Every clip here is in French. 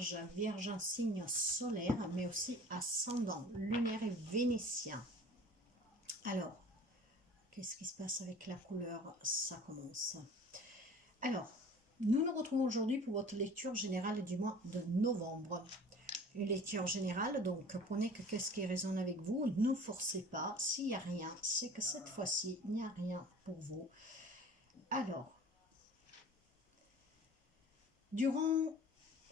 Vierge, Vierge un signe solaire, mais aussi ascendant, lunaire et vénitien. Alors, qu'est-ce qui se passe avec la couleur? Ça commence. Alors, nous nous retrouvons aujourd'hui pour votre lecture générale du mois de novembre. Une lecture générale, donc prenez que qu'est-ce qui résonne avec vous, ne forcez pas. S'il n'y a rien, c'est que cette fois-ci, il n'y a rien pour vous. Alors, durant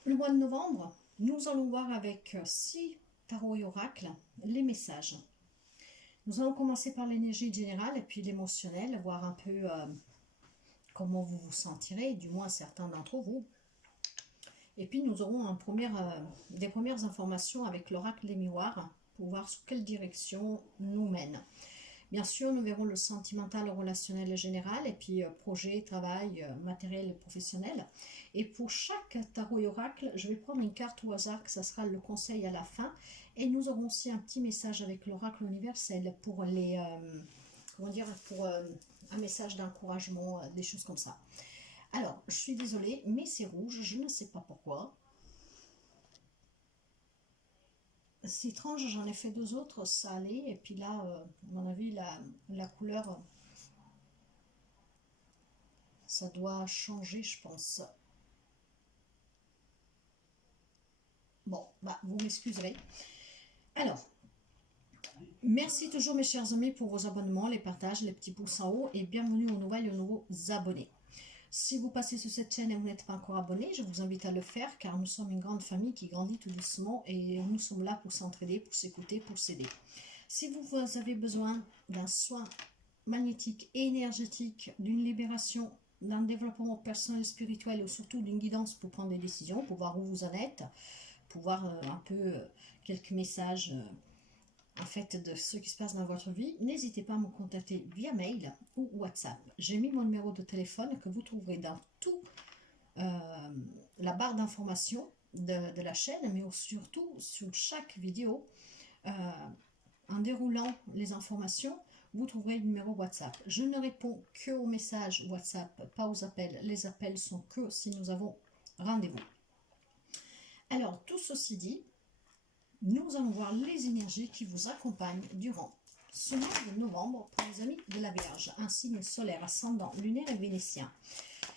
le mois de novembre, nous allons voir avec 6 tarots et oracles les messages. Nous allons commencer par l'énergie générale et puis l'émotionnel, voir un peu comment vous vous sentirez, du moins certains d'entre vous. Et puis nous aurons des premières informations avec l'oracle des miroirs pour voir sous quelle direction nous mène. Bien sûr, nous verrons le sentimental, le relationnel général, et puis projet, travail, matériel et professionnel. Et pour chaque tarot et oracle, je vais prendre une carte au hasard, que ça sera le conseil à la fin. Et nous aurons aussi un petit message avec l'oracle universel pour un message d'encouragement, des choses comme ça. Alors, je suis désolée, mais c'est rouge, je ne sais pas pourquoi. C'est étrange, j'en ai fait 2 autres, ça allait, et puis là, à mon avis, la couleur, ça doit changer, je pense. Bon, bah, vous m'excuserez. Alors, merci toujours mes chers amis pour vos abonnements, les partages, les petits pouces en haut, et bienvenue aux nouvelles et aux nouveaux abonnés. Si vous passez sur cette chaîne et vous n'êtes pas encore abonné, je vous invite à le faire car nous sommes une grande famille qui grandit tout doucement et nous sommes là pour s'entraider, pour s'écouter, pour s'aider. Si vous avez besoin d'un soin magnétique et énergétique, d'une libération, d'un développement personnel spirituel ou surtout d'une guidance pour prendre des décisions, pour voir où vous en êtes, pour voir un peu quelques messages en fait de ce qui se passe dans votre vie, n'hésitez pas à me contacter via mail ou WhatsApp. J'ai mis mon numéro de téléphone que vous trouverez dans tout la barre d'information de la chaîne, mais surtout sur chaque vidéo. En déroulant les informations, vous trouverez le numéro WhatsApp. Je ne réponds que aux messages WhatsApp, pas aux appels. Les appels sont que si nous avons rendez-vous. Alors, tout ceci dit, nous allons voir les énergies qui vous accompagnent durant ce mois de novembre pour les amis de la Vierge, un signe solaire, ascendant, lunaire et vénitien.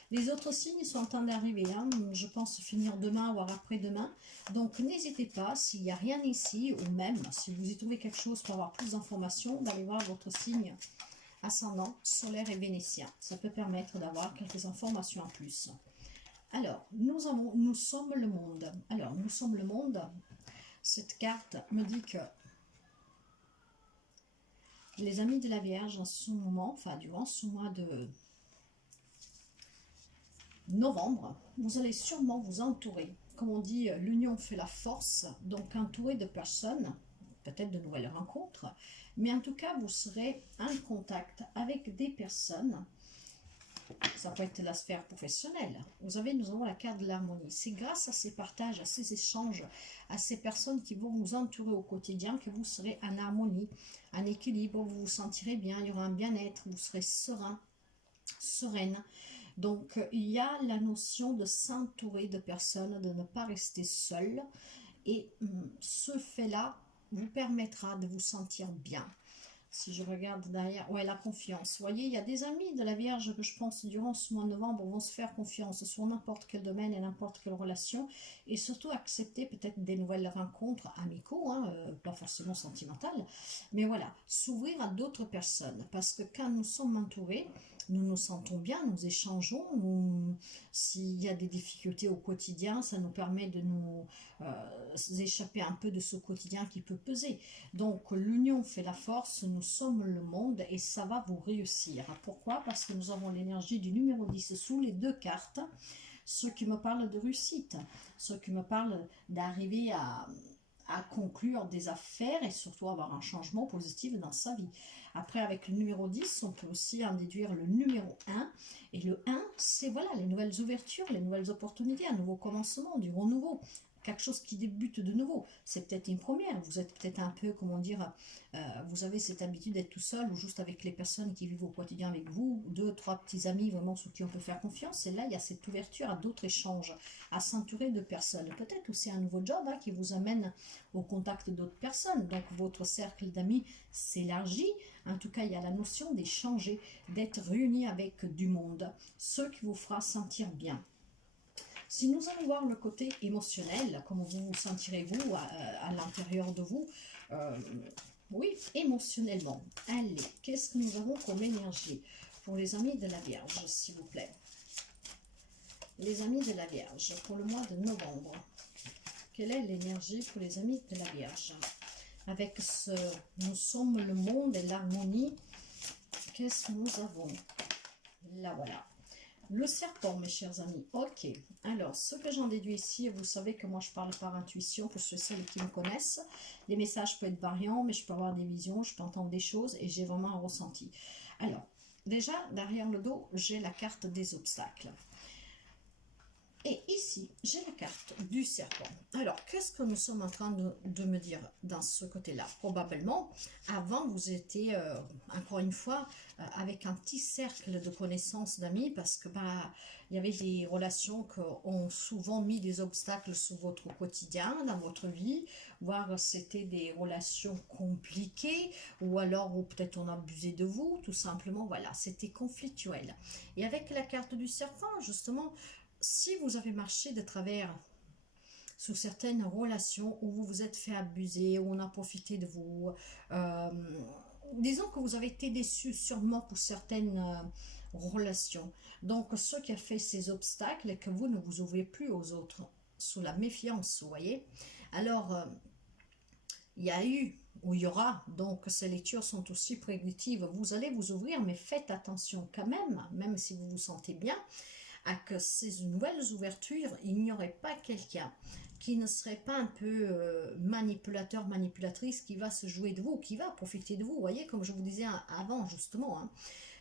Les autres signes sont en train d'arriver, hein, je pense finir demain ou après-demain. Donc n'hésitez pas, s'il n'y a rien ici, ou même si vous y trouvez quelque chose pour avoir plus d'informations, d'aller voir votre signe ascendant, solaire et vénitien. Ça peut permettre d'avoir quelques informations en plus. Alors, nous sommes le monde. Alors, nous sommes le monde. Cette carte me dit que les amis de la Vierge en ce moment, enfin durant ce mois de novembre, vous allez sûrement vous entourer. Comme on dit, l'union fait la force, donc entouré de personnes, peut-être de nouvelles rencontres, mais en tout cas, vous serez en contact avec des personnes. Ça peut être la sphère professionnelle. Nous avons la carte de l'harmonie. C'est grâce à ces partages, à ces échanges, à ces personnes qui vont vous entourer au quotidien que vous serez en harmonie, en équilibre, vous vous sentirez bien, il y aura un bien-être, vous serez serein, sereine. Donc, il y a la notion de s'entourer de personnes, de ne pas rester seul. Et ce fait-là vous permettra de vous sentir bien. Si je regarde derrière, ouais, la confiance. Vous voyez, il y a des amis de la Vierge que je pense durant ce mois de novembre vont se faire confiance sur n'importe quel domaine et n'importe quelle relation. Et surtout accepter peut-être des nouvelles rencontres amicaux, hein, pas forcément sentimentales. Mais voilà, s'ouvrir à d'autres personnes. Parce que quand nous sommes entourés, nous nous sentons bien, nous échangeons. S'il y a des difficultés au quotidien, ça nous permet de nous échapper un peu de ce quotidien qui peut peser. Donc l'union fait la force, nous sommes le monde et ça va vous réussir. Pourquoi? Parce que nous avons l'énergie du numéro 10 sous les 2 cartes, ce qui me parle de réussite, ce qui me parle d'arriver à conclure des affaires et surtout avoir un changement positif dans sa vie. Après, avec le numéro 10, on peut aussi en déduire le numéro 1. Et le 1, c'est voilà, les nouvelles ouvertures, les nouvelles opportunités, un nouveau commencement, du renouveau. quelque chose qui débute de nouveau. C'est peut-être une première. Vous êtes peut-être un peu, comment dire, vous avez cette habitude d'être tout seul ou juste avec les personnes qui vivent au quotidien avec vous, 2, 3 petits amis vraiment sur qui on peut faire confiance. Et là, il y a cette ouverture à d'autres échanges, à s'entourer de personnes. Peut-être aussi un nouveau job qui vous amène au contact d'autres personnes. Donc, votre cercle d'amis s'élargit. En tout cas, il y a la notion d'échanger, d'être réunis avec du monde, ce qui vous fera sentir bien. Si nous allons voir le côté émotionnel, comment vous vous sentirez-vous à l'intérieur de vous, oui, émotionnellement. Allez, qu'est-ce que nous avons comme énergie pour les amis de la Vierge, s'il vous plaît? Les amis de la Vierge, pour le mois de novembre. Quelle est l'énergie pour les amis de la Vierge? Avec ce « nous sommes le monde et l'harmonie », qu'est-ce que nous avons? Là, voilà. Le serpent, mes chers amis. Ok. Alors, ce que j'en déduis ici, vous savez que moi, je parle par intuition pour ceux qui me connaissent. Les messages peuvent être variants, mais je peux avoir des visions, je peux entendre des choses et j'ai vraiment un ressenti. Alors, déjà, derrière le dos, j'ai la carte des obstacles. Et ici, j'ai la carte du serpent. Alors, qu'est-ce que nous sommes en train de me dire dans ce côté-là? Probablement, avant, vous étiez, encore une fois, avec un petit cercle de connaissances, d'amis, parce que il y avait des relations qui ont souvent mis des obstacles sur votre quotidien, dans votre vie, voire c'était des relations compliquées, ou alors ou peut-être on abusait de vous, tout simplement, voilà, c'était conflictuel. Et avec la carte du serpent, justement, si vous avez marché de travers sous certaines relations où vous vous êtes fait abuser, où on a profité de vous, disons que vous avez été déçu sûrement pour certaines relations. Donc, ce qui a fait ces obstacles est que vous ne vous ouvrez plus aux autres sous la méfiance, vous voyez. Alors, il y a eu ou il y aura, donc ces lectures sont aussi prédictives, vous allez vous ouvrir, mais faites attention quand même, même si vous vous sentez bien, à que ces nouvelles ouvertures, il n'y aurait pas quelqu'un qui ne serait pas un peu manipulateur, manipulatrice, qui va se jouer de vous, qui va profiter de vous, vous voyez, comme je vous disais avant, justement. Hein.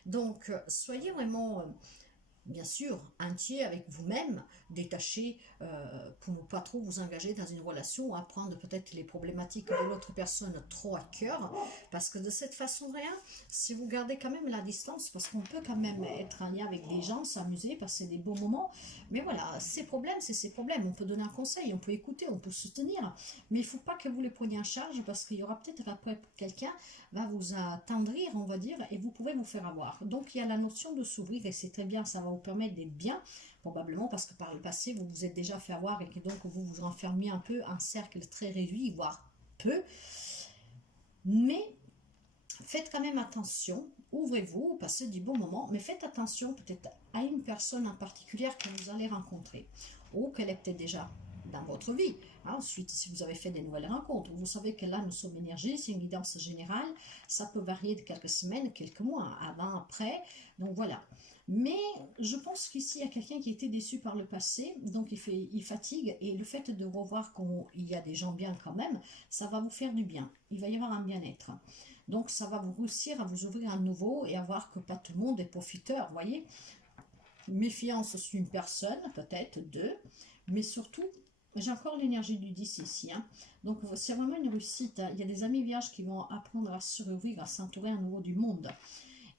Donc, soyez vraiment, bien sûr, entier avec vous-même, détaché pour ne pas trop vous engager dans une relation ou apprendre peut-être les problématiques de l'autre personne trop à cœur, parce que de cette façon-là, si vous gardez quand même la distance, parce qu'on peut quand même être en lien avec des gens, s'amuser, passer des beaux moments, mais voilà, ces problèmes, c'est ces problèmes, on peut donner un conseil, on peut écouter, on peut soutenir, mais il ne faut pas que vous les preniez en charge, parce qu'il y aura peut-être après quelqu'un va vous attendrir, on va dire, et vous pouvez vous faire avoir. Donc il y a la notion de s'ouvrir, et c'est très bien, ça va vous permettre d'être bien, probablement parce que par le passé, vous vous êtes déjà fait avoir et que donc vous vous enfermiez un peu un cercle très réduit, voire peu. Mais faites quand même attention, ouvrez-vous, passez du bon moment, mais faites attention peut-être à une personne en particulier que vous allez rencontrer, ou qu'elle est peut-être déjà dans votre vie. Ensuite, si vous avez fait des nouvelles rencontres, vous savez que là, nous sommes énergie, c'est une guidance générale, ça peut varier de quelques semaines, quelques mois, avant, après, donc voilà. Mais je pense qu'ici, il y a quelqu'un qui a été déçu par le passé, donc il fatigue, et le fait de revoir qu'il y a des gens bien quand même, ça va vous faire du bien, il va y avoir un bien-être. Donc ça va vous réussir à vous ouvrir à nouveau et à voir que pas tout le monde est profiteur, vous voyez. Méfiance sur une personne, peut-être deux, mais surtout, j'ai encore l'énergie du 10 ici. Hein. Donc c'est vraiment une réussite. Hein. Il y a des amis vierges qui vont apprendre à se rouvrir, à s'entourer à nouveau du monde.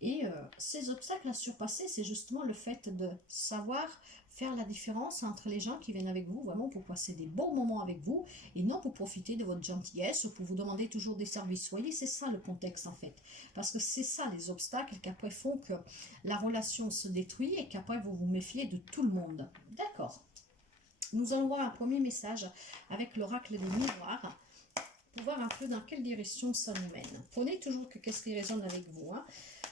Et ces obstacles à surpasser, c'est justement le fait de savoir faire la différence entre les gens qui viennent avec vous, vraiment pour passer des bons moments avec vous, et non pour profiter de votre gentillesse ou pour vous demander toujours des services. Vous voyez, c'est ça le contexte en fait. Parce que c'est ça les obstacles qui après font que la relation se détruit et qu'après vous vous méfiez de tout le monde. D'accord. Nous allons voir un premier message avec l'oracle des miroirs pour voir un peu dans quelle direction ça nous mène. Prenez toujours que qu'est-ce qui résonne avec vous. Hein.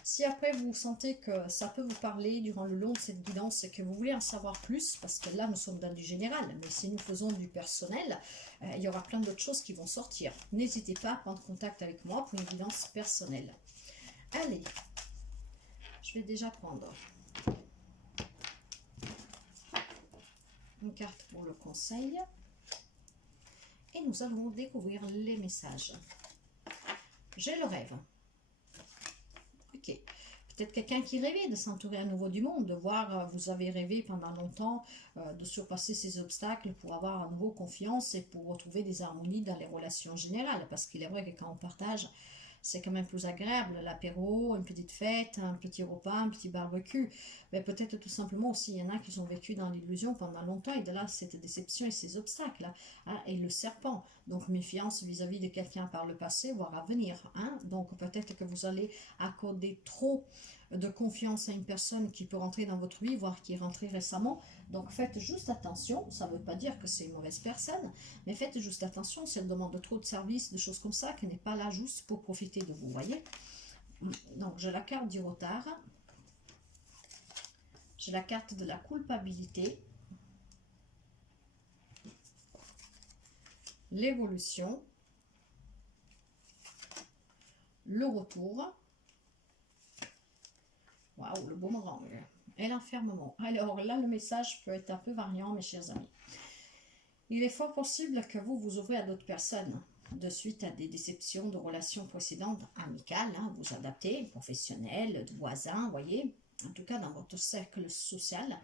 Si après vous sentez que ça peut vous parler durant le long de cette guidance et que vous voulez en savoir plus, parce que là nous sommes dans du général, mais si nous faisons du personnel, il y aura plein d'autres choses qui vont sortir. N'hésitez pas à prendre contact avec moi pour une guidance personnelle. Allez, je vais déjà prendre une carte pour le conseil. Et nous allons découvrir les messages. J'ai le rêve. Ok. peut-être quelqu'un qui rêvait de s'entourer à nouveau du monde, de voir, vous avez rêvé pendant longtemps de surpasser ces obstacles pour avoir à nouveau confiance et pour retrouver des harmonies dans les relations générales. Parce qu'il est vrai que quand on partage, c'est quand même plus agréable, l'apéro, une petite fête, un petit repas, un petit barbecue. Mais peut-être tout simplement aussi, il y en a qui ont vécu dans l'illusion pendant longtemps et de là, cette déception et ces obstacles. Hein, et le serpent, donc méfiance vis-à-vis de quelqu'un par le passé, voire à venir. Hein, donc peut-être que vous allez accorder trop de confiance à une personne qui peut rentrer dans votre vie, voire qui est rentrée récemment. Donc faites juste attention, ça ne veut pas dire que c'est une mauvaise personne, mais faites juste attention si elle demande trop de services, de choses comme ça, qu'elle n'est pas là juste pour profiter de vous, voyez. Donc j'ai la carte du retard, j'ai la carte de la culpabilité, l'évolution, le retour, waouh, le boomerang et l'enfermement. Alors là, le message peut être un peu variant, mes chers amis. Il est fort possible que vous vous ouvrez à d'autres personnes de suite à des déceptions de relations précédentes amicales, hein, vous adaptez, professionnelles, de voisins, voyez, en tout cas dans votre cercle social.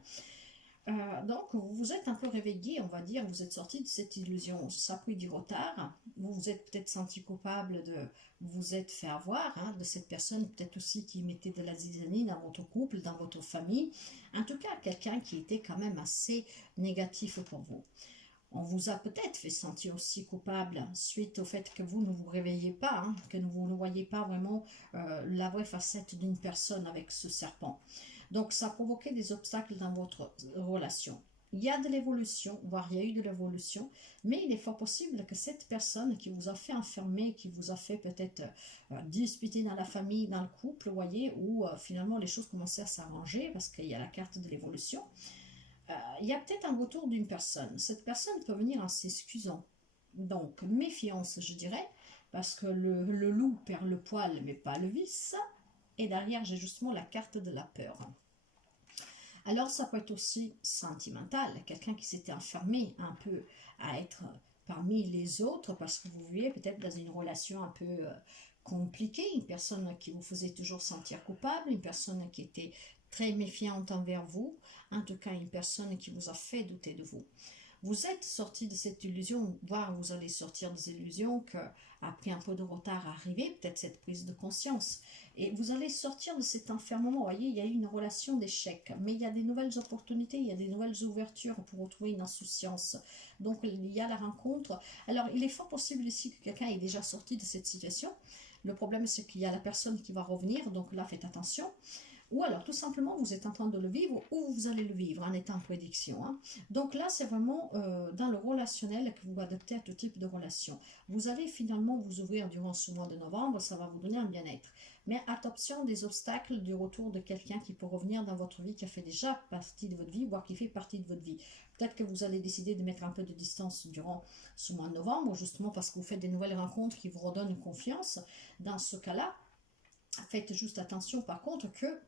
Donc, vous vous êtes un peu réveillé, on va dire, vous êtes sorti de cette illusion, ça a pris du retard, vous vous êtes peut-être senti coupable de vous êtes fait avoir, hein, de cette personne, peut-être aussi qui mettait de la zizanie dans votre couple, dans votre famille, en tout cas, quelqu'un qui était quand même assez négatif pour vous. On vous a peut-être fait sentir aussi coupable suite au fait que vous ne vous réveillez pas, hein, que vous ne voyez pas vraiment la vraie facette d'une personne avec ce serpent. Donc, ça a provoqué des obstacles dans votre relation. Il y a de l'évolution, voire il y a eu de l'évolution, mais il est fort possible que cette personne qui vous a fait enfermer, qui vous a fait peut-être disputer dans la famille, dans le couple, voyez, où finalement les choses commençaient à s'arranger parce qu'il y a la carte de l'évolution, il y a peut-être un retour d'une personne. Cette personne peut venir en s'excusant. Donc, méfiance, je dirais, parce que le loup perd le poil, mais pas le vice. Et derrière, j'ai justement la carte de la peur. Alors, ça peut être aussi sentimental. Quelqu'un qui s'était enfermé un peu à être parmi les autres parce que vous viviez peut-être dans une relation un peu compliquée. Une personne qui vous faisait toujours sentir coupable, une personne qui était très méfiante envers vous, en tout cas une personne qui vous a fait douter de vous. Vous êtes sorti de cette illusion, voire vous allez sortir des illusions qu'après un peu de retard arrivé, peut-être cette prise de conscience. Et vous allez sortir de cet enfermement. Vous voyez, il y a eu une relation d'échec, mais il y a des nouvelles opportunités, il y a des nouvelles ouvertures pour retrouver une insouciance. Donc il y a la rencontre. Alors il est fort possible ici que quelqu'un ait déjà sorti de cette situation. Le problème c'est qu'il y a la personne qui va revenir, donc là faites attention. Ou alors tout simplement vous êtes en train de le vivre ou vous allez le vivre en étant en prédiction. Hein. Donc là c'est vraiment dans le relationnel que vous adaptez à tout type de relation. Vous allez finalement vous ouvrir durant ce mois de novembre, ça va vous donner un bien-être. Mais attention des obstacles du retour de quelqu'un qui peut revenir dans votre vie, qui a fait déjà partie de votre vie, voire qui fait partie de votre vie. Peut-être que vous allez décider de mettre un peu de distance durant ce mois de novembre, justement parce que vous faites des nouvelles rencontres qui vous redonnent confiance. Dans ce cas-là, faites juste attention par contre que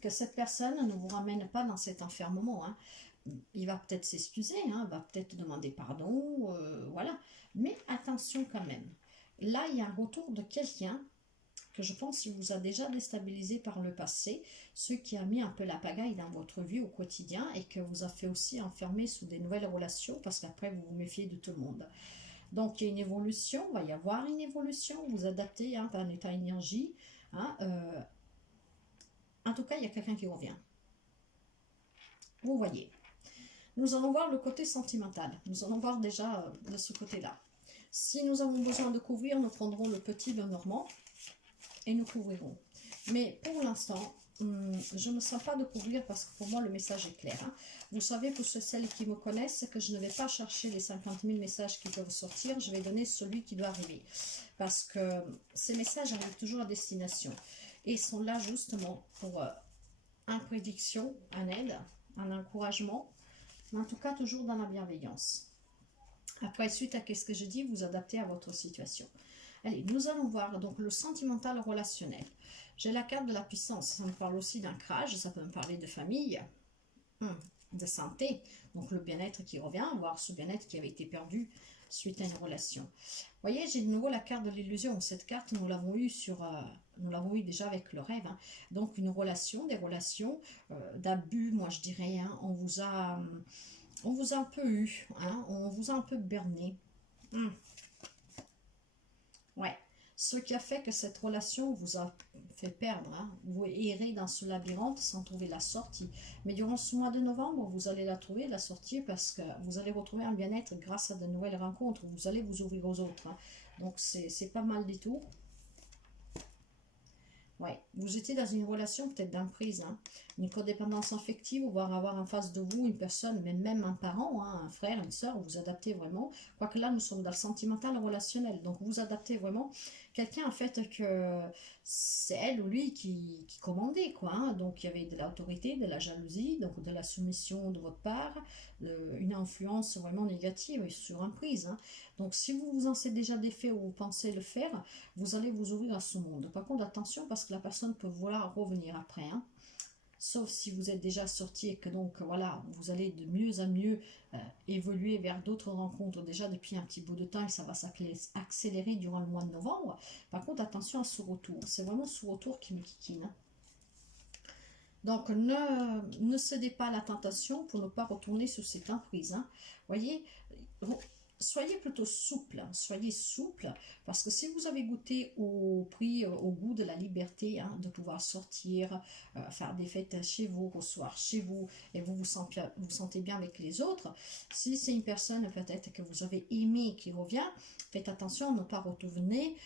que cette personne ne vous ramène pas dans cet enfermement. Hein. Il va peut-être s'excuser, hein, va peut-être demander pardon, voilà. Mais attention quand même. Là, il y a un retour de quelqu'un que je pense qu'il vous a déjà déstabilisé par le passé, ce qui a mis un peu la pagaille dans votre vie au quotidien et que vous a fait aussi enfermer sous des nouvelles relations parce qu'après vous vous méfiez de tout le monde. Donc il y a une évolution, il va y avoir une évolution, vous adaptez hein, à un état énergie. Hein, en tout cas, il y a quelqu'un qui revient. Vous voyez. Nous allons voir le côté sentimental. Nous allons voir déjà de ce côté-là. Si nous avons besoin de couvrir, nous prendrons le petit Lenormand et nous couvrirons. Mais pour l'instant, je ne sens pas de couvrir parce que pour moi, le message est clair. Hein. Vous savez, pour celles qui me connaissent, que je ne vais pas chercher les 50 000 messages qui peuvent sortir. Je vais donner celui qui doit arriver. Parce que ces messages arrivent toujours à destination. Et sont là justement pour une prédiction, un aide, un encouragement, mais en tout cas toujours dans la bienveillance. Après, suite à ce que je dis, vous adaptez à votre situation. Allez, nous allons voir donc le sentimental relationnel. J'ai la carte de la puissance, ça me parle aussi d'ancrage, ça peut me parler de famille, de santé, donc le bien-être qui revient, voire ce bien-être qui avait été perdu suite à une relation. Vous voyez, j'ai de nouveau la carte de l'illusion. Cette carte, nous l'avons eu nous l'avons eu déjà avec le rêve. Hein. Donc une relation, des relations d'abus, moi je dirais. Hein. On vous a un peu eu, hein. On vous a un peu berné. Ouais. Ce qui a fait que cette relation vous a fait perdre. Hein. Vous errez dans ce labyrinthe sans trouver la sortie. Mais durant ce mois de novembre, vous allez la trouver, la sortie, parce que vous allez retrouver un bien-être grâce à de nouvelles rencontres. Vous allez vous ouvrir aux autres. Hein. Donc, c'est pas mal du tout. Ouais, vous étiez dans une relation peut-être d'emprise, hein, une codépendance affective, voire avoir en face de vous une personne, mais même un parent, hein, un frère, une soeur, vous adaptez vraiment. Quoique là, nous sommes dans le sentimental relationnel, donc vous adaptez vraiment. Quelqu'un, en fait, que c'est elle ou lui qui commandait, quoi. Hein. Donc il y avait de l'autorité, de la jalousie, donc de la soumission de votre part, une influence vraiment négative et sur emprise. Hein. Donc si vous vous en savez déjà des faits ou vous pensez le faire, vous allez vous ouvrir à ce monde. Par contre, attention parce que la personne peut vouloir revenir après. Hein. Sauf si vous êtes déjà sorti et que donc voilà, vous allez de mieux en mieux évoluer vers d'autres rencontres déjà depuis un petit bout de temps et ça va s'accélérer durant le mois de novembre. Par contre, attention à ce retour. C'est vraiment ce retour qui me kikine. Hein. Donc, ne cédez pas à la tentation pour ne pas retourner sur cette emprise. Hein. Voyez, soyez plutôt souple, soyez souple, parce que si vous avez goûté au prix, au goût de la liberté, hein, de pouvoir sortir, faire des fêtes chez vous, au soir chez vous, et vous sentez bien avec les autres, si c'est une personne peut-être que vous avez aimé qui revient, faites attention à ne pas retourner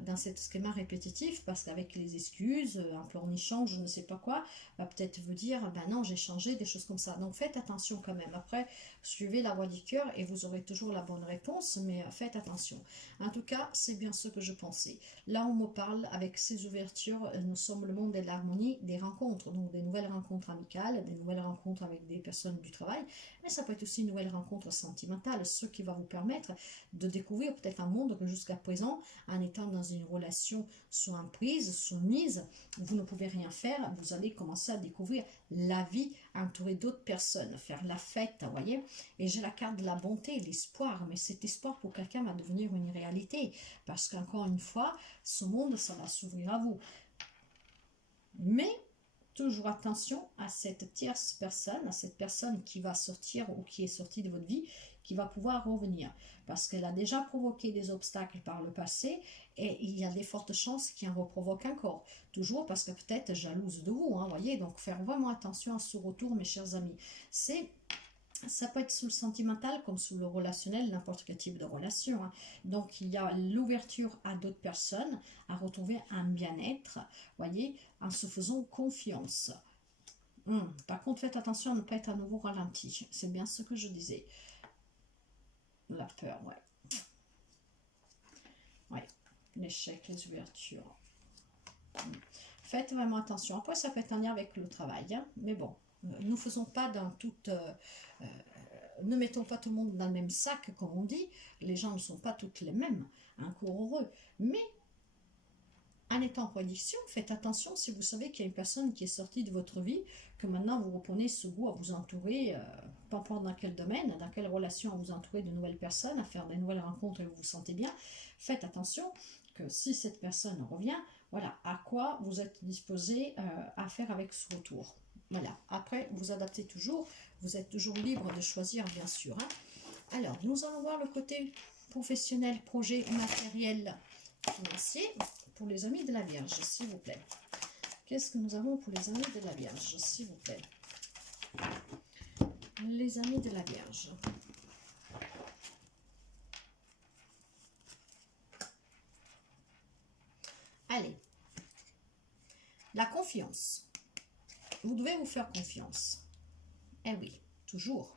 dans cet schéma répétitif, parce qu'avec les excuses, un pleurnichant, je ne sais pas quoi, va peut-être vous dire, ben non, j'ai changé, des choses comme ça. Donc faites attention quand même. Après, suivez la voie du cœur et vous aurez toujours la bonne réponse, mais faites attention. En tout cas, c'est bien ce que je pensais. Là, on me parle avec ces ouvertures, nous sommes le monde de l'harmonie, des rencontres, donc des nouvelles rencontres amicales, des nouvelles rencontres avec des personnes du travail, mais ça peut être aussi une nouvelle rencontre sentimentale, ce qui va vous permettre de découvrir peut-être un monde que jusqu'à présent, en étant dans une relation sous emprise, soumise, vous ne pouvez rien faire, vous allez commencer à découvrir la vie entourée d'autres personnes, faire la fête, vous voyez. Et j'ai la carte de la bonté, l'espoir, mais cet espoir pour quelqu'un va devenir une réalité, parce qu'encore une fois, ce monde, ça va s'ouvrir à vous. Mais toujours attention à cette tierce personne, à cette personne qui va sortir ou qui est sortie de votre vie, qui va pouvoir revenir. Parce qu'elle a déjà provoqué des obstacles par le passé et il y a des fortes chances qu'il en reprovoque encore. Toujours parce que peut-être jalouse de vous, hein, voyez. Donc faire vraiment attention à ce retour, mes chers amis. Ça peut être sous le sentimental comme sous le relationnel, n'importe quel type de relation. Hein. Donc, il y a l'ouverture à d'autres personnes, à retrouver un bien-être, voyez, en se faisant confiance. Par contre, faites attention à ne pas être à nouveau ralenti. C'est bien ce que je disais. La peur, ouais. Ouais, l'échec, les ouvertures. Faites vraiment attention. Après, ça peut être en lien avec le travail, hein, mais bon. Nous ne faisons pas dans toute... ne mettons pas tout le monde dans le même sac, comme on dit. Les gens ne sont pas toutes les mêmes. Un cours heureux. Mais, en étant en prédiction, faites attention si vous savez qu'il y a une personne qui est sortie de votre vie, que maintenant vous reprenez ce goût à vous entourer, peu importe dans quel domaine, dans quelle relation à vous entourer de nouvelles personnes, à faire des nouvelles rencontres et vous vous sentez bien. Faites attention que si cette personne revient, voilà, à quoi vous êtes disposé à faire avec ce retour. Voilà, après, vous adaptez toujours, vous êtes toujours libre de choisir, bien sûr. Hein. Alors, nous allons voir le côté professionnel, projet, matériel, financier, pour les amis de la Vierge, s'il vous plaît. Qu'est-ce que nous avons pour les amis de la Vierge, s'il vous plaît? Les amis de la Vierge. Allez, la confiance. Vous devez vous faire confiance. Eh oui, toujours.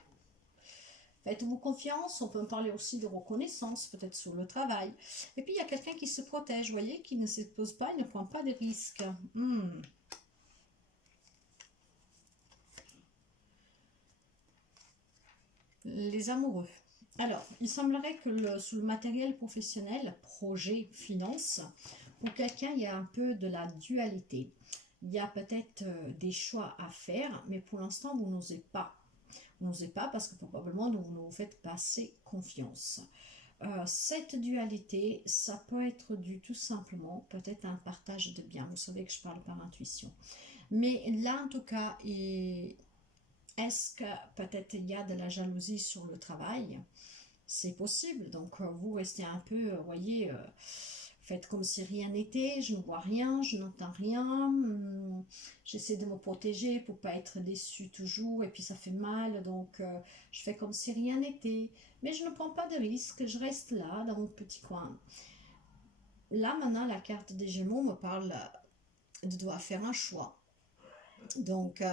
Faites-vous confiance, on peut parler aussi de reconnaissance, peut-être sur le travail. Et puis, il y a quelqu'un qui se protège, vous voyez, qui ne s'expose pas, il ne prend pas de risques. Les amoureux. Alors, il semblerait que sous le matériel professionnel, projet, finance, pour quelqu'un, il y a un peu de la dualité. Il y a peut-être des choix à faire, mais pour l'instant, vous n'osez pas. Vous n'osez pas parce que probablement vous ne vous faites pas assez confiance. Cette dualité, ça peut être dû tout simplement peut-être à un partage de biens. Vous savez que je parle par intuition. Mais là, en tout cas, est-ce que peut-être il y a de la jalousie sur le travail? C'est possible. Donc, vous restez un peu, voyez, faites comme si rien n'était. Je ne vois rien, je n'entends rien. J'essaie de me protéger pour pas être déçue toujours. Et puis, ça fait mal. Donc, je fais comme si rien n'était. Mais je ne prends pas de risque. Je reste là, dans mon petit coin. Là, maintenant, la carte des Gémeaux me parle de devoir faire un choix. Donc,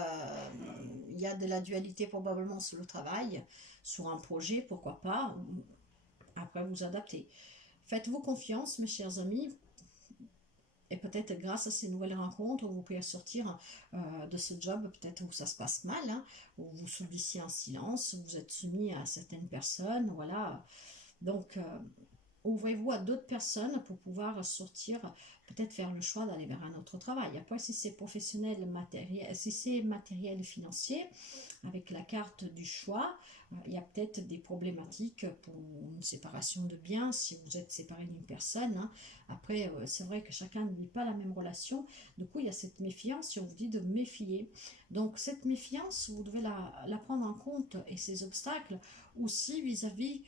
il y a de la dualité probablement sur le travail, sur un projet, pourquoi pas. Après, vous adaptez. Faites-vous confiance, mes chers amis. Et peut-être grâce à ces nouvelles rencontres, vous pouvez sortir de ce job, peut-être où ça se passe mal, hein, où vous subissez en silence, vous êtes soumis à certaines personnes, voilà. Donc, ouvrez-vous à d'autres personnes pour pouvoir sortir, peut-être faire le choix d'aller vers un autre travail. Après, si c'est professionnel, matériel, si c'est matériel et financier, avec la carte du choix, il y a peut-être des problématiques pour une séparation de biens, si vous êtes séparé d'une personne. Hein. Après, c'est vrai que chacun ne vit pas la même relation. Du coup, il y a cette méfiance, si on vous dit de méfier. Donc, cette méfiance, vous devez la prendre en compte et ces obstacles aussi vis-à-vis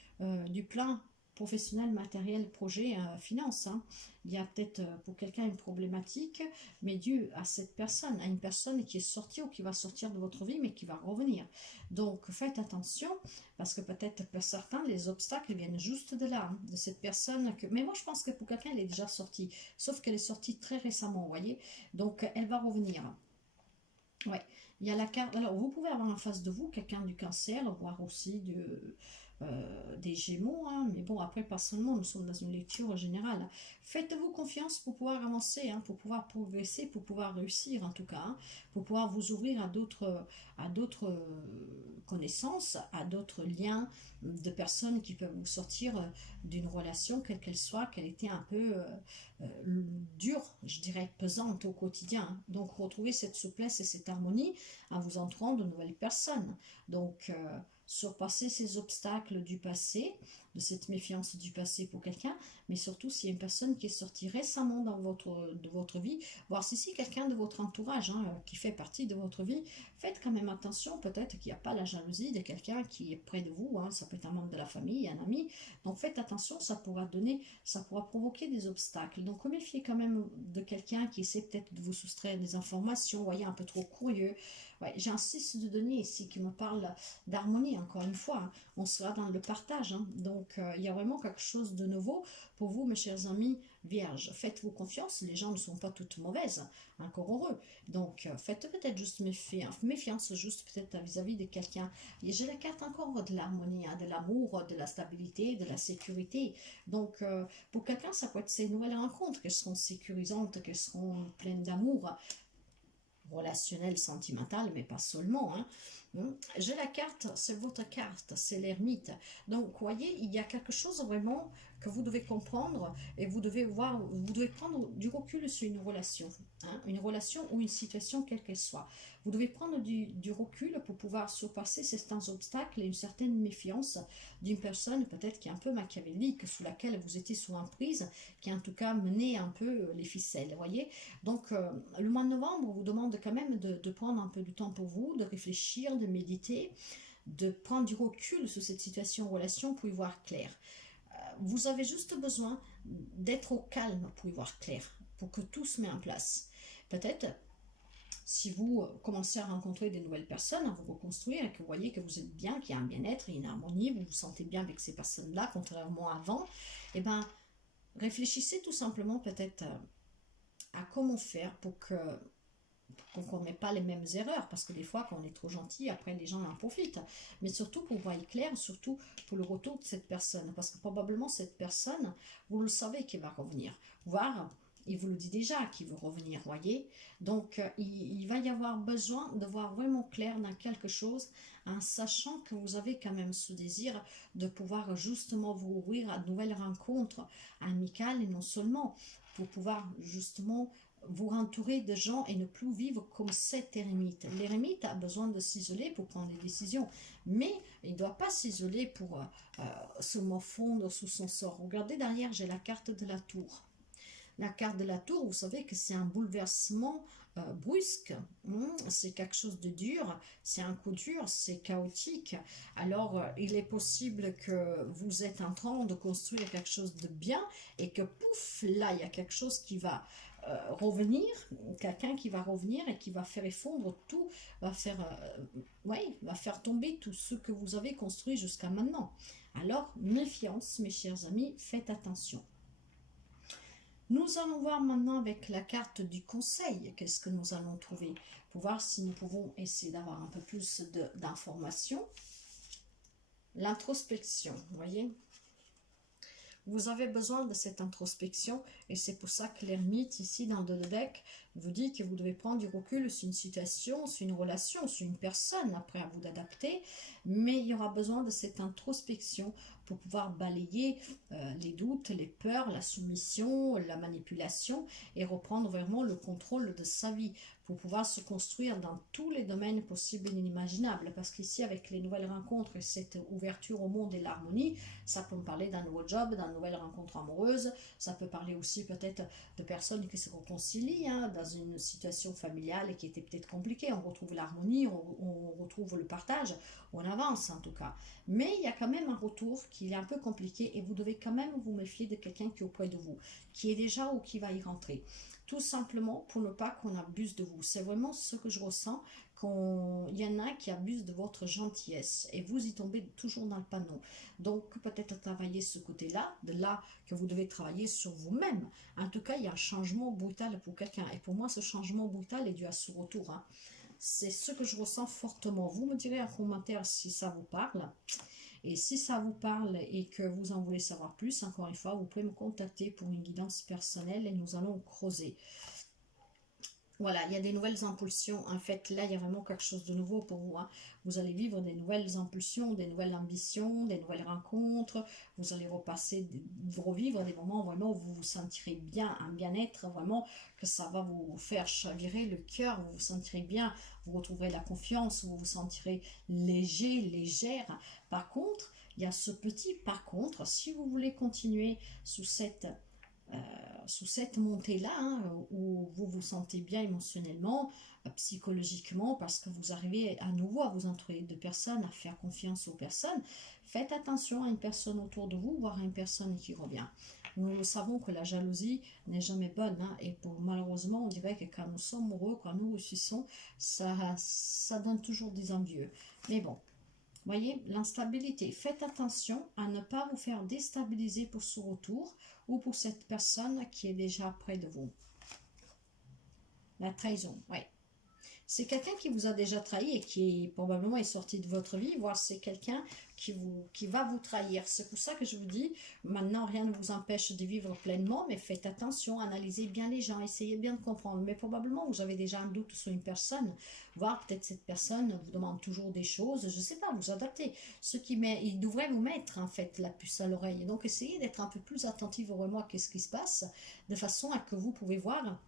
du plan professionnel, matériel, projet, finance. Hein. Il y a peut-être pour quelqu'un une problématique, mais due à cette personne, à une personne qui est sortie ou qui va sortir de votre vie, mais qui va revenir. Donc faites attention, parce que peut-être pour certains, les obstacles viennent juste de là, hein, de cette personne. Mais moi, je pense que pour quelqu'un, elle est déjà sortie, sauf qu'elle est sortie très récemment, vous voyez. Donc elle va revenir. Ouais, il y a la carte. Alors, vous pouvez avoir en face de vous quelqu'un du cancer, voire aussi des gémeaux, hein, mais bon, après, pas seulement, nous sommes dans une lecture générale. Faites-vous confiance pour pouvoir avancer, hein, pour pouvoir progresser, pour pouvoir réussir en tout cas, hein, pour pouvoir vous ouvrir à d'autres connaissances, à d'autres liens de personnes qui peuvent vous sortir d'une relation, quelle qu'elle soit, qu'elle était un peu dure, je dirais, pesante au quotidien. Hein. Donc, retrouver cette souplesse et cette harmonie en vous entourant de nouvelles personnes. Donc, surpasser ces obstacles du passé, de cette méfiance du passé pour quelqu'un, mais surtout s'il y a une personne qui est sortie récemment de votre vie, voire si c'est quelqu'un de votre entourage hein, qui fait partie de votre vie, faites quand même attention, peut-être qu'il n'y a pas la jalousie de quelqu'un qui est près de vous, hein, ça peut être un membre de la famille, un ami, donc faites attention, ça pourra provoquer des obstacles. Donc méfiez quand même de quelqu'un qui essaie peut-être de vous soustraire des informations, voyez, un peu trop curieux. Ouais, j'ai un 6 de denier ici qui me parle d'harmonie, encore une fois. Hein. On sera dans le partage. Hein. Donc, il y a vraiment quelque chose de nouveau pour vous, mes chers amis vierges. Faites-vous confiance. Les gens ne sont pas toutes mauvaises. Encore heureux. Donc, faites peut-être juste méfiance, juste peut-être vis-à-vis de quelqu'un. Et j'ai la carte encore de l'harmonie, hein, de l'amour, de la stabilité, de la sécurité. Donc, pour quelqu'un, ça peut être ces nouvelles rencontres qui seront sécurisantes, qui seront pleines d'amour relationnel, sentimental, mais pas seulement. Hein. J'ai la carte, c'est votre carte, c'est l'ermite. Donc, vous voyez, il y a quelque chose vraiment que vous devez comprendre et vous devez voir, vous devez prendre du recul sur une relation ou une situation quelle qu'elle soit. Vous devez prendre du recul pour pouvoir surpasser certains obstacles et une certaine méfiance d'une personne peut-être qui est un peu machiavélique, sous laquelle vous étiez sous emprise, qui en tout cas menait un peu les ficelles, voyez. Donc, le mois de novembre vous demande quand même de prendre un peu du temps pour vous, de réfléchir, de méditer, de prendre du recul sur cette situation en relation pour y voir clair. Vous avez juste besoin d'être au calme pour y voir clair, pour que tout se mette en place. Peut-être, si vous commencez à rencontrer des nouvelles personnes, à vous reconstruire et que vous voyez que vous êtes bien, qu'il y a un bien-être, une harmonie, vous vous sentez bien avec ces personnes-là, contrairement à avant, eh bien, réfléchissez tout simplement peut-être à comment faire pour qu'on ne commette pas les mêmes erreurs, parce que des fois, quand on est trop gentil, après les gens en profitent. Mais surtout pour voir clair, surtout pour le retour de cette personne, parce que probablement cette personne, vous le savez qu'elle va revenir. Voire, il vous le dit déjà qu'il veut revenir, voyez. Donc, il va y avoir besoin de voir vraiment clair dans quelque chose, en sachant que vous avez quand même ce désir de pouvoir justement vous ouvrir à de nouvelles rencontres amicales, et non seulement pour pouvoir justement vous entourer de gens et ne plus vivre comme cet ermite. L'ermite a besoin de s'isoler pour prendre des décisions, mais il ne doit pas s'isoler pour se morfondre sous son sort. Regardez derrière, j'ai la carte de la tour. La carte de la tour, vous savez que c'est un bouleversement brusque, c'est quelque chose de dur, c'est un coup dur, c'est chaotique. Alors, il est possible que vous êtes en train de construire quelque chose de bien et que pouf, là, il y a quelque chose qui va revenir, quelqu'un qui va revenir et qui va faire effondre tout, va faire tomber tout ce que vous avez construit jusqu'à maintenant. Alors, méfiance, mes chers amis, faites attention. Nous allons voir maintenant avec la carte du conseil, qu'est-ce que nous allons trouver, pour voir si nous pouvons essayer d'avoir un peu plus d'informations. L'introspection, vous voyez. Vous avez besoin de cette introspection et c'est pour ça que l'ermite ici dans le deck vous dit que vous devez prendre du recul sur une situation, sur une relation, sur une personne, après à vous d'adapter, mais il y aura besoin de cette introspection pour pouvoir balayer les doutes, les peurs, la soumission, la manipulation et reprendre vraiment le contrôle de sa vie pour pouvoir se construire dans tous les domaines possibles et inimaginables. Parce qu'ici, avec les nouvelles rencontres et cette ouverture au monde et l'harmonie, ça peut me parler d'un nouveau job, d'une nouvelle rencontre amoureuse, ça peut parler aussi peut-être de personnes qui se réconcilient dans une situation familiale et qui était peut-être compliquée. On retrouve l'harmonie, on retrouve le partage, on avance en tout cas. Mais il y a quand même un retour qui est un peu compliqué et vous devez quand même vous méfier de quelqu'un qui est auprès de vous, qui est déjà ou qui va y rentrer. Tout simplement pour ne pas qu'on abuse de vous. C'est vraiment ce que je ressens, qu'il y en a qui abusent de votre gentillesse et vous y tombez toujours dans le panneau. Donc peut-être travailler ce côté-là, de là que vous devez travailler sur vous-même. En tout cas, il y a un changement brutal pour quelqu'un. Et pour moi, ce changement brutal est dû à ce retour. C'est ce que je ressens fortement. Vous me direz en commentaire si ça vous parle. Et si ça vous parle et que vous en voulez savoir plus, encore une fois, vous pouvez me contacter pour une guidance personnelle et nous allons creuser. Voilà, il y a des nouvelles impulsions. En fait, là, il y a vraiment quelque chose de nouveau pour vous. Vous allez vivre des nouvelles impulsions, des nouvelles ambitions, des nouvelles rencontres. Vous allez revivre des moments vraiment où vous vous sentirez bien, un bien-être, vraiment, que ça va vous faire chavirer le cœur. Vous vous sentirez bien, vous retrouverez la confiance, vous vous sentirez léger, légère. Par contre, il y a ce petit par contre, si vous voulez continuer sous cette montée-là, où vous vous sentez bien émotionnellement, psychologiquement, parce que vous arrivez à nouveau à vous entourer de personnes, à faire confiance aux personnes, faites attention à une personne autour de vous, voire à une personne qui revient. Nous savons que la jalousie n'est jamais bonne, et malheureusement, on dirait que quand nous sommes heureux, quand nous réussissons, ça donne toujours des envieux. Mais bon, voyez, l'instabilité. Faites attention à ne pas vous faire déstabiliser pour ce retour ou pour cette personne qui est déjà près de vous. La trahison, oui. C'est quelqu'un qui vous a déjà trahi et qui probablement est sorti de votre vie, voire c'est quelqu'un qui va vous trahir. C'est pour ça que je vous dis, maintenant rien ne vous empêche de vivre pleinement, mais faites attention, analysez bien les gens, essayez bien de comprendre. Mais probablement vous avez déjà un doute sur une personne, voire peut-être cette personne vous demande toujours des choses, je ne sais pas, vous adaptez. Il devrait vous mettre en fait la puce à l'oreille. Donc essayez d'être un peu plus attentif vraiment à ce qui se passe, de façon à que vous pouvez voir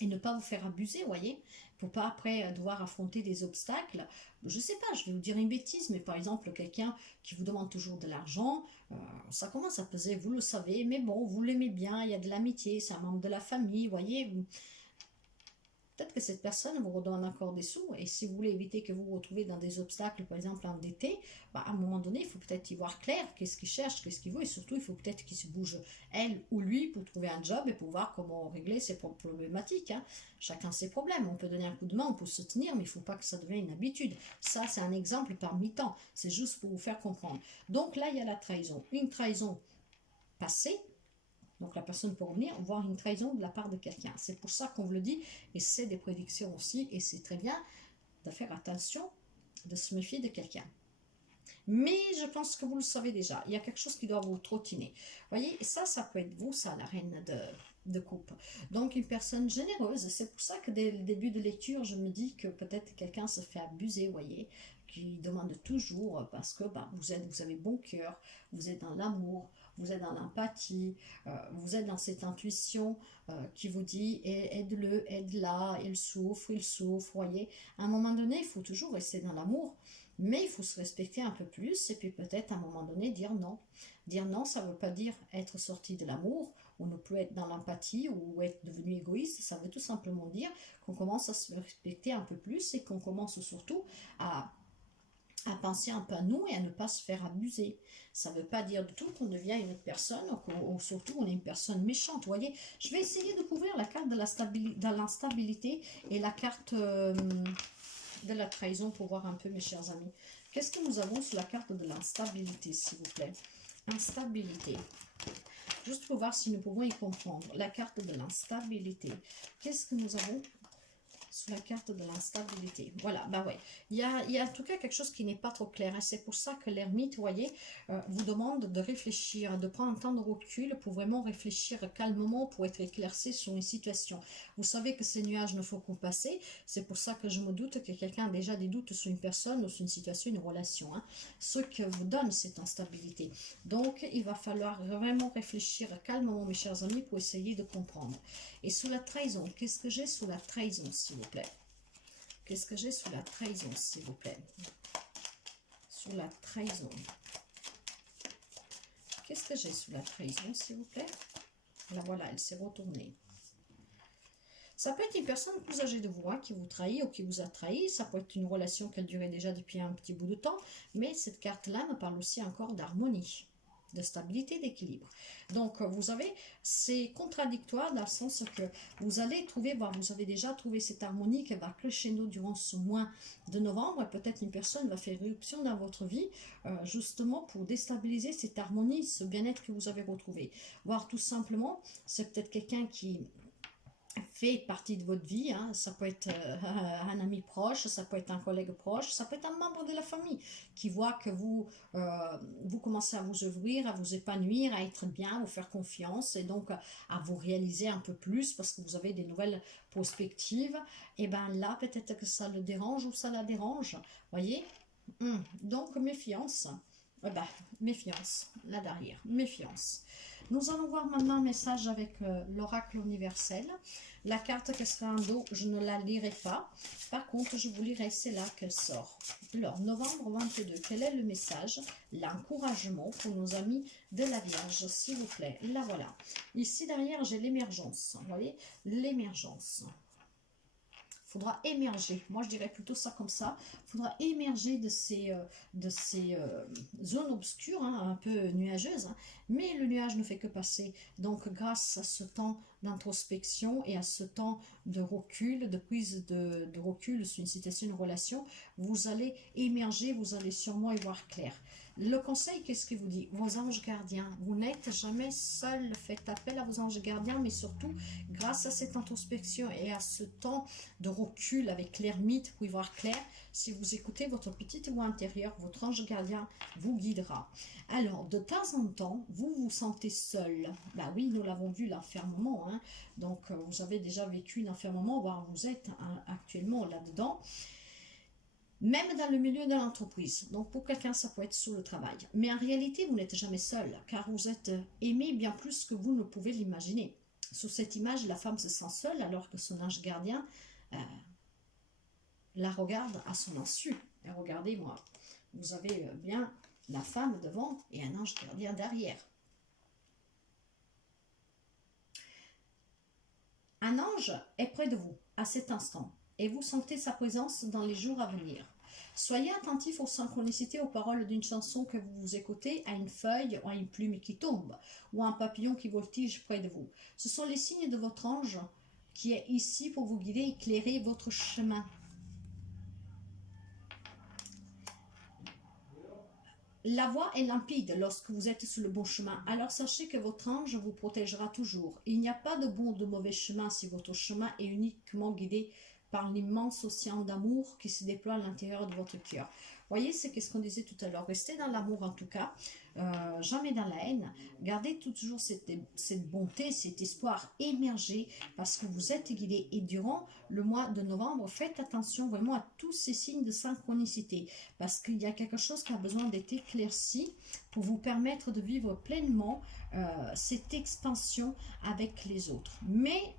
et ne pas vous faire abuser, vous voyez, pour pas après devoir affronter des obstacles. Je sais pas, je vais vous dire une bêtise, mais par exemple, quelqu'un qui vous demande toujours de l'argent, ça commence à peser, vous le savez, mais bon, vous l'aimez bien, il y a de l'amitié, c'est un membre de la famille, vous voyez, peut-être que cette personne vous redonne encore des sous, et si vous voulez éviter que vous vous retrouvez dans des obstacles, par exemple endetté, à un moment donné, il faut peut-être y voir clair, qu'est-ce qu'il cherche, qu'est-ce qu'il veut, et surtout, il faut peut-être qu'il se bouge, elle ou lui, pour trouver un job et pour voir comment régler ses problématiques. Chacun ses problèmes, on peut donner un coup de main, on peut se tenir, mais il ne faut pas que ça devienne une habitude. Ça, c'est un exemple parmi tant, c'est juste pour vous faire comprendre. Donc là, il y a la trahison. Une trahison passée, donc la personne peut revenir, voir une trahison de la part de quelqu'un. C'est pour ça qu'on vous le dit, et c'est des prédictions aussi, et c'est très bien de faire attention, de se méfier de quelqu'un. Mais je pense que vous le savez déjà, il y a quelque chose qui doit vous trottiner. Vous voyez, ça peut être vous, ça, la reine de coupe. Donc une personne généreuse, c'est pour ça que dès le début de lecture, je me dis que peut-être quelqu'un se fait abuser, vous voyez, qui demande toujours, parce que vous avez bon cœur, vous êtes dans l'amour, vous êtes dans l'empathie, vous êtes dans cette intuition qui vous dit aide-le, aide-la, il souffre, voyez. À un moment donné, il faut toujours rester dans l'amour, mais il faut se respecter un peu plus et puis peut-être à un moment donné dire non. Dire non, ça ne veut pas dire être sorti de l'amour ou ne plus être dans l'empathie ou être devenu égoïste, ça veut tout simplement dire qu'on commence à se respecter un peu plus et qu'on commence surtout à penser un peu à nous et à ne pas se faire abuser. Ça ne veut pas dire du tout qu'on devient une autre personne ou surtout on est une personne méchante. Vous voyez, je vais essayer de couvrir la carte de l'instabilité et la carte de la trahison pour voir un peu, mes chers amis. Qu'est-ce que nous avons sur la carte de l'instabilité, s'il vous plaît? Instabilité. Juste pour voir si nous pouvons y comprendre. La carte de l'instabilité. Qu'est-ce que nous avons sous la carte de l'instabilité? Voilà, bah ouais. Il y a en tout cas quelque chose qui n'est pas trop clair. Et c'est pour ça que l'ermite, vous voyez, vous demande de réfléchir, de prendre un temps de recul pour vraiment réfléchir calmement, pour être éclairci sur une situation. Vous savez que ces nuages ne font qu'au passer. C'est pour ça que je me doute que quelqu'un a déjà des doutes sur une personne ou sur une situation, une relation. Hein. Ce que vous donne cette instabilité. Donc, il va falloir vraiment réfléchir calmement, mes chers amis, pour essayer de comprendre. Et sous la trahison, qu'est-ce que j'ai sous la trahison, s'il vous plaît? Qu'est-ce que j'ai sous la trahison, s'il vous plaît? Sous la trahison. Qu'est-ce que j'ai sous la trahison, s'il vous plaît? Là, voilà, elle s'est retournée. Ça peut être une personne plus âgée de vous, hein, qui vous trahit ou qui vous a trahi. Ça peut être une relation qui a duré déjà depuis un petit bout de temps. Mais cette carte-là me parle aussi encore d'harmonie, de stabilité, d'équilibre. Donc, vous avez, c'est contradictoire dans le sens que vous allez trouver, bon, vous avez déjà trouvé cette harmonie qui va crescendo durant ce mois de novembre. Peut-être une personne va faire éruption dans votre vie, justement pour déstabiliser cette harmonie, ce bien-être que vous avez retrouvé. Voire tout simplement, c'est peut-être quelqu'un qui fait partie de votre vie, hein. Ça peut être un ami proche, ça peut être un collègue proche, ça peut être un membre de la famille qui voit que vous commencez à vous ouvrir, à vous épanouir, à être bien, à vous faire confiance et donc à vous réaliser un peu plus parce que vous avez des nouvelles perspectives. Et bien là, peut-être que ça le dérange ou ça la dérange, voyez. Donc méfiance. Méfiance, là derrière, méfiance. Nous allons voir maintenant un message avec l'oracle universel. La carte qui sera en dos, je ne la lirai pas. Par contre, je vous lirai, c'est là qu'elle sort. Alors, novembre 22, quel est le message? L'encouragement pour nos amis de la Vierge, s'il vous plaît. Là, voilà. Ici, derrière, j'ai l'émergence. Vous voyez, l'émergence. Il faudra émerger, moi je dirais plutôt ça comme ça, il faudra émerger de ces zones obscures, hein, un peu nuageuses, hein, mais le nuage ne fait que passer. Donc grâce à ce temps d'introspection et à ce temps de recul, de prise de recul sur une situation, une relation, vous allez émerger, vous allez sûrement y voir clair. Le conseil, qu'est-ce qu'il vous dit? Vos anges gardiens, vous n'êtes jamais seul, faites appel à vos anges gardiens, mais surtout, grâce à cette introspection et à ce temps de recul avec l'ermite pour y voir clair, si vous écoutez votre petite voix intérieure, votre ange gardien vous guidera. Alors, de temps en temps, vous vous sentez seul. Bah oui, nous l'avons vu, l'enfermement, hein. Donc, vous avez déjà vécu l'enfermement, voire vous êtes actuellement là-dedans. Même dans le milieu de l'entreprise. Donc pour quelqu'un, ça peut être sur le travail. Mais en réalité, vous n'êtes jamais seul, car vous êtes aimé bien plus que vous ne pouvez l'imaginer. Sur cette image, la femme se sent seule, alors que son ange gardien la regarde à son insu. Et regardez-moi, vous avez bien la femme devant et un ange gardien derrière. Un ange est près de vous à cet instant, et vous sentez sa présence dans les jours à venir. Soyez attentif aux synchronicités, aux paroles d'une chanson que vous écoutez, à une feuille ou à une plume qui tombe, ou à un papillon qui voltige près de vous. Ce sont les signes de votre ange qui est ici pour vous guider, éclairer votre chemin. La voie est limpide lorsque vous êtes sur le bon chemin, alors sachez que votre ange vous protégera toujours. Il n'y a pas de bon ou de mauvais chemin si votre chemin est uniquement guidé par l'immense océan d'amour qui se déploie à l'intérieur de votre cœur. Voyez, c'est ce qu'on disait tout à l'heure. Restez dans l'amour en tout cas. jamais dans la haine. Gardez toujours cette bonté, cet espoir émerger parce que vous êtes guidé. Et durant le mois de novembre, faites attention vraiment à tous ces signes de synchronicité parce qu'il y a quelque chose qui a besoin d'être éclairci pour vous permettre de vivre pleinement cette expansion avec les autres. Mais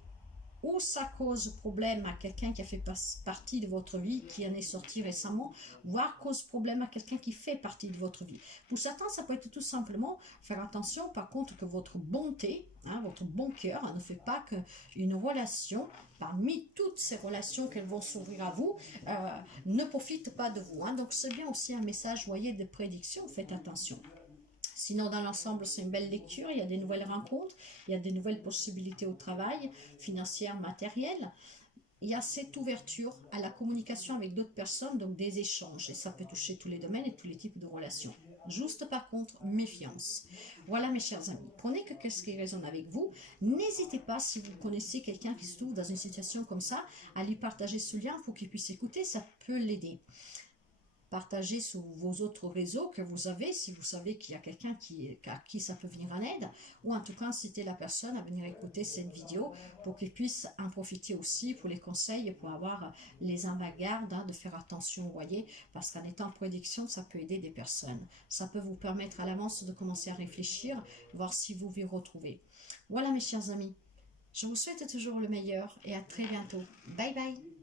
ou ça cause problème à quelqu'un qui a fait partie de votre vie, qui en est sorti récemment, voire cause problème à quelqu'un qui fait partie de votre vie. Pour certains, ça peut être tout simplement faire attention, par contre, que votre bonté, votre bon cœur, ne fait pas qu'une relation, parmi toutes ces relations qu'elles vont s'ouvrir à vous, ne profite pas de vous. Donc, c'est bien aussi un message, voyez, de prédiction, faites attention. Sinon, dans l'ensemble, c'est une belle lecture. Il y a des nouvelles rencontres, il y a des nouvelles possibilités au travail, financières, matérielles. Il y a cette ouverture à la communication avec d'autres personnes, donc des échanges. Et ça peut toucher tous les domaines et tous les types de relations. Juste par contre, méfiance. Voilà mes chers amis, prenez que ce qui résonne avec vous. N'hésitez pas, si vous connaissez quelqu'un qui se trouve dans une situation comme ça, à lui partager ce lien pour qu'il puisse écouter, ça peut l'aider. Partagez sur vos autres réseaux que vous avez, si vous savez qu'il y a quelqu'un à qui ça peut venir en aide, ou en tout cas incitez la personne à venir écouter cette vidéo pour qu'il puisse en profiter aussi pour les conseils, pour avoir les avant-gardes, de faire attention, vous voyez, parce qu'en étant en prédiction, ça peut aider des personnes. Ça peut vous permettre à l'avance de commencer à réfléchir, voir si vous vous retrouvez. Voilà mes chers amis, je vous souhaite toujours le meilleur et à très bientôt. Bye bye.